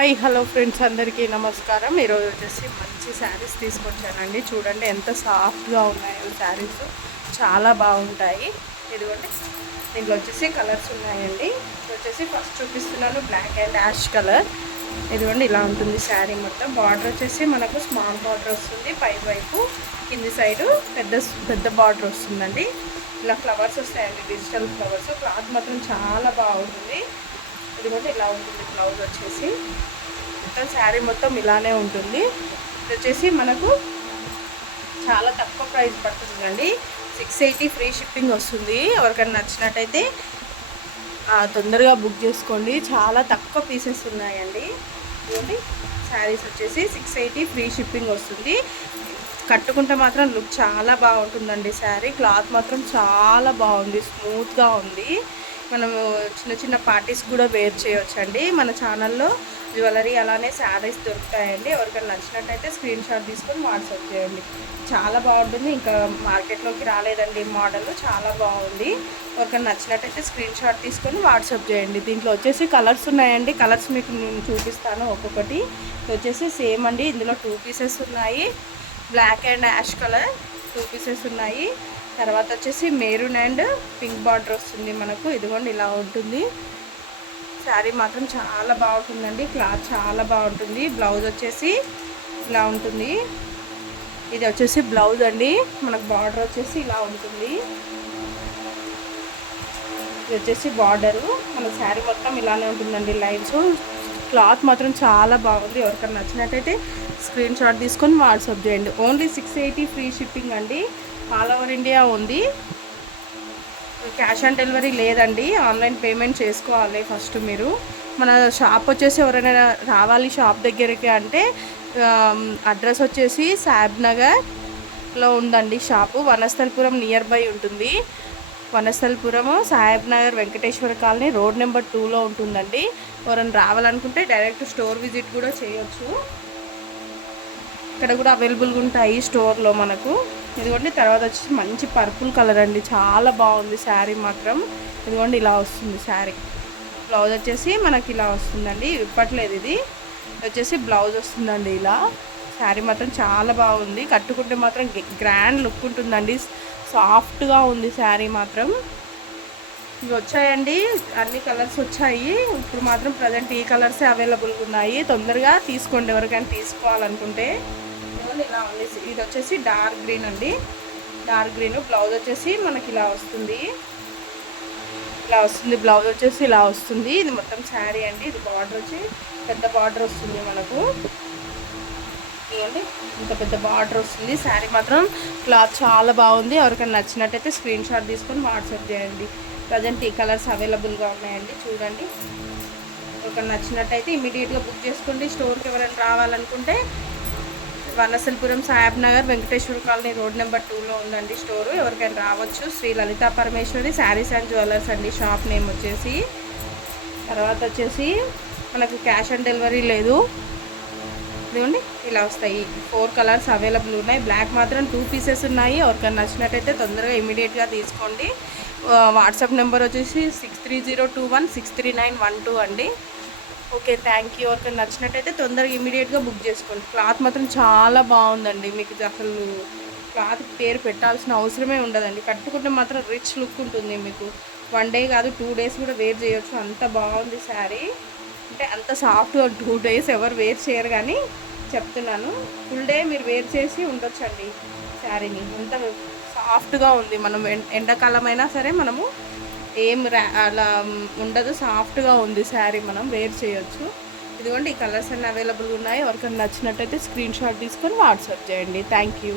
Hi hello friends అందరికీ నమస్కారం. ఈరోజు వచ్చేసి మంచి శారీస్ తీసుకొచ్చానండి. చూడండి ఎంత సాఫ్ట్గా ఉన్నాయో శారీస్. చాలా బాగుంటాయి. ఇదిగోండి. దీంట్లో వచ్చేసి కలర్స్ ఉన్నాయండి. వచ్చేసి ఫస్ట్ చూపిస్తున్నాను బ్లాక్ అండ్ యాష్ కలర్. ఇదిగోండి ఇలా ఉంటుంది శారీ మొత్తం. బార్డర్ వచ్చేసి మనకు స్మాల్ బార్డర్ వస్తుంది పై వైపు. కింది సైడు పెద్ద పెద్ద బార్డర్ వస్తుందండి. ఇలా ఫ్లవర్స్ వస్తాయండి డిజిటల్ ఫ్లవర్స్. క్లాత్ మాత్రం చాలా బాగుంటుంది. ఇది ఇలా ఉంటుంది బ్లౌజ్ వచ్చేసి. మొత్తం శారీ మొత్తం ఇలానే ఉంటుంది. ఇది వచ్చేసి మనకు చాలా తక్కువ ప్రైస్ పడుతుందండి. సిక్స్ ఎయిటీ ఫ్రీ షిప్పింగ్ వస్తుంది. ఎవరికైనా నచ్చినట్టయితే తొందరగా బుక్ చేసుకోండి. చాలా తక్కువ పీసెస్ ఉన్నాయండి. ఇదిగోండి శారీస్ వచ్చేసి సిక్స్ ఎయిటీ ఫ్రీ షిప్పింగ్ వస్తుంది. కట్టుకుంటే మాత్రం లుక్ చాలా బాగుంటుందండి శారీ క్లాత్ మాత్రం చాలా బాగుంది స్మూత్గా ఉంది. మనము చిన్న చిన్న పార్టీస్ కూడా వేర్ చేయొచ్చండి. మన ఛానల్లో జ్యువెలరీ అలానే శారీస్ దొరుకుతాయండి. ఎవరికైనా నచ్చినట్టయితే స్క్రీన్ షాట్ తీసుకొని వాట్సాప్ చేయండి. చాలా బాగుంటుంది. ఇంకా మార్కెట్లోకి రాలేదండి మోడల్. చాలా బాగుంది. ఎవరికైనా నచ్చినట్టయితే స్క్రీన్ షాట్ తీసుకొని వాట్సాప్ చేయండి. దీంట్లో వచ్చేసి కలర్స్ ఉన్నాయండి. కలర్స్ మీకు నేను చూపిస్తాను ఒక్కొక్కటి. వచ్చేసి సేమ్ అండి. ఇందులో టూ పీసెస్ ఉన్నాయి. Black and ash colour two pieces ఉన్నాయి. తర్వాత వచ్చేసి మెరూన్ అండ్ పింక్ బార్డర్ వస్తుంది మనకు. ఇదిగోండి ఇలా ఉంటుంది. శారీ మాత్రం చాలా బాగుంటుందండి. క్లాత్ చాలా బాగుంటుంది. బ్లౌజ్ వచ్చేసి ఇలా ఉంటుంది. ఇది వచ్చేసి బ్లౌజ్ అండి. మనకు బార్డర్ వచ్చేసి ఇలా ఉంటుంది. ఇది వచ్చేసి బార్డరు. మన శారీ మొత్తం ఇలానే ఉంటుందండి లైన్స్. క్లాత్ మాత్రం చాలా బాగుంది. ఎవరికైనా నచ్చినట్టయితే స్క్రీన్ షాట్ తీసుకొని వాట్సాప్ చేయండి. Only six eighty free shipping అండి. ఆల్ ఓవర్ ఇండియా ఉంది. క్యాష్ ఆన్ డెలివరీ లేదండి. ఆన్లైన్ పేమెంట్ చేసుకోవాలి ఫస్ట్ మీరు. మన షాప్ వచ్చేసి ఎవరైనా రావాలి షాప్ దగ్గరికి అంటే అడ్రస్ వచ్చేసి సాబ్ నగర్లో ఉందండి షాపు. వనస్థలపురం నియర్ బై ఉంటుంది. Vanasthalipuram Saheb Nagar Venkateswara colony road number టూలో ఉంటుందండి. ఎవరైనా రావాలనుకుంటే డైరెక్ట్ స్టోర్ విజిట్ కూడా చేయొచ్చు. ఇక్కడ కూడా అవైలబుల్గా ఉంటాయి స్టోర్లో మనకు. ఇదిగోండి తర్వాత వచ్చేసి మంచి పర్పుల్ కలర్ అండి. చాలా బాగుంది శారీ మాత్రం. ఇదిగోండి ఇలా వస్తుంది శారీ. బ్లౌజ్ వచ్చేసి మనకి ఇలా వస్తుందండి. ఇప్పట్లేదు ఇది. ఇది వచ్చేసి బ్లౌజ్ వస్తుందండి ఇలా. శారీ మాత్రం చాలా బాగుంది. కట్టుకుంటే మాత్రం గ్రాండ్ లుక్ ఉంటుందండి. సాఫ్ట్గా ఉంది శారీ మాత్రం. ఇవి వచ్చాయండి. అన్ని కలర్స్ వచ్చాయి. ఇప్పుడు మాత్రం ప్రజెంట్ ఈ కలర్సే అవైలబుల్గా ఉన్నాయి. తొందరగా తీసుకోండి ఎవరికైనా తీసుకోవాలనుకుంటే. ఇదిగోండి ఇలా ఉంది ఇది వచ్చేసి డార్క్ గ్రీన్ అండి. డార్క్ గ్రీన్ బ్లౌజ్ వచ్చేసి మనకి ఇలా వస్తుంది. ఇలా వస్తుంది బ్లౌజ్ వచ్చేసి ఇలా వస్తుంది. ఇది మొత్తం శారీ అండి ఇది బార్డర్ వచ్చి పెద్ద బార్డర్ వస్తుంది మనకు. ఇవ్వండి ఇంత పెద్ద బార్డర్ వస్తుంది. శారీ మాత్రం క్లాత్ చాలా బాగుంది. ఎవరికైనా నచ్చినట్టయితే స్క్రీన్ షాట్ తీసుకొని వాట్సాప్ చేయండి. ప్రజెంట్ ఈ కలర్స్ అవైలబుల్గా ఉన్నాయండి చూడండి. ఒక నచ్చినట్టయితే ఇమీడియట్గా బుక్ చేసుకోండి. స్టోర్కి ఎవరైనా రావాలనుకుంటే Vanasthalipuram Saheb Nagar Venkateswara colony road number టూలో ఉందండి స్టోరు. ఎవరికైనా రావచ్చు. Shri Lalitha Parameswari sarees and jewellers అండి. షాప్ నేమ్ వచ్చేసి. తర్వాత వచ్చేసి మనకు క్యాష్ ఆన్ డెలివరీ లేదు. ఇదిగోండి ఇలా వస్తాయి. ఫోర్ కలర్స్ అవైలబుల్ ఉన్నాయి. బ్లాక్ మాత్రం టూ పీసెస్ ఉన్నాయి. ఎవరికైనా నచ్చినట్టయితే తొందరగా ఇమీడియట్గా తీసుకోండి. వాట్సాప్ నెంబర్ వచ్చేసి six three zero two one six three nine one two అండి. ఓకే థ్యాంక్ యూ ఎవరికైనా నచ్చినట్టయితే తొందరగా ఇమీడియట్గా బుక్ చేసుకోండి. క్లాత్ మాత్రం చాలా బాగుందండి. మీకు అసలు క్లాత్ పేరు పెట్టాల్సిన అవసరమే ఉండదండి. కట్టుకుంటే మాత్రం రిచ్ లుక్ ఉంటుంది మీకు. వన్ డే కాదు టూ డేస్ కూడా వేర్ చేయొచ్చు. అంత బాగుంది శారీ అంటే అంత సాఫ్ట్గా టూ డేస్ ఎవరు వేర్ చేయరు కానీ చెప్తున్నాను. ఫుల్ డే మీరు వేర్ చేసి ఉండొచ్చండి శారీని అంత సాఫ్ట్గా ఉంది. మనం ఎండాకాలం అయినా సరే మనము ఏం అలా ఉండదు సాఫ్ట్గా ఉంది శారీ మనం వేర్ చేయొచ్చు. ఇదిగోండి ఈ కలర్స్ అన్నీ అవైలబుల్గా ఉన్నాయి. ఎవరికైనా నచ్చినట్టయితే స్క్రీన్ షాట్ తీసుకొని వాట్సాప్ చేయండి. Thank you